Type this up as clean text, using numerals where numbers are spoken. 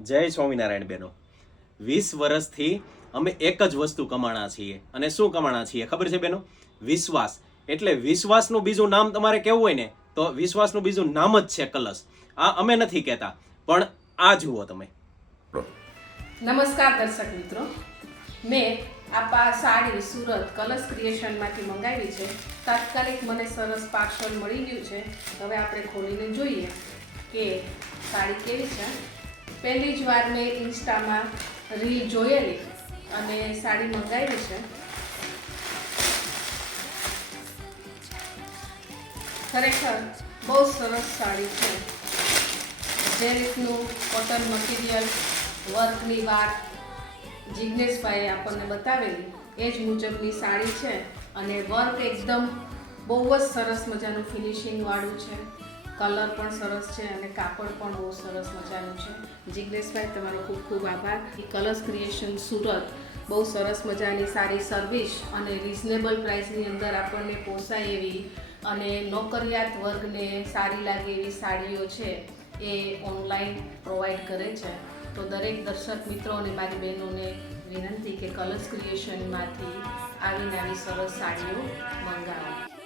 જય સ્વામિનારાયણ બેનો. 20 વર્ષથી અમે એક જ વસ્તુ કમાણા છીએ. અને શું કમાણા છીએ ખબર છે બેનો? વિશ્વાસ. એટલે વિશ્વાસનું બીજું નામ તમારે કેવું હોય ને તો વિશ્વાસનું બીજું નામ જ છે કલશ. આ અમે નથી કહેતા, પણ આ જુઓ તમે. નમસ્કાર દર્શક મિત્રો, મેં આ સાડી સુરત કલશ ક્રિએશનમાંથી મંગાવી છે. તાત્કાલિક મને સરસ પાર્સલ મળી ગયું છે. હવે આપણે ખોલીને જોઈએ કે સાડી કેવી છે. પહેલી જ વાર મેં ઇન્સ્ટામાં રીલ જોયેલી અને સાડી મંગાવી છે. ખરેખર બહુ સરસ સાડી છે. જે રીતનું કોટન મટીરિયલ, વર્કની વાત જિગ્નેશભાઈએ આપણને બતાવેલી એ જ મુજબની સાડી છે. અને વર્ક એકદમ બહુ જ સરસ મજાનું ફિનિશિંગવાળું છે. કલર પણ સરસ છે અને કાપડ પણ બહુ સરસ મજાનું છે. જિગ્નેશભાઈ, તમારો ખૂબ ખૂબ આભાર. કલશ ક્રિએશન સુરત બહુ સરસ મજાની સારી સર્વિસ અને રિઝનેબલ પ્રાઇસની અંદર આપણને પોસાય એવી અને નોકરિયાત વર્ગને સારી લાગે એવી સાડીઓ છે એ ઓનલાઈન પ્રોવાઈડ કરે છે. તો દરેક દર્શક મિત્રો અને મારી બહેનોને વિનંતી કે કલશ ક્રિએશનમાંથી આવી સરસ સાડીઓ મંગાવો.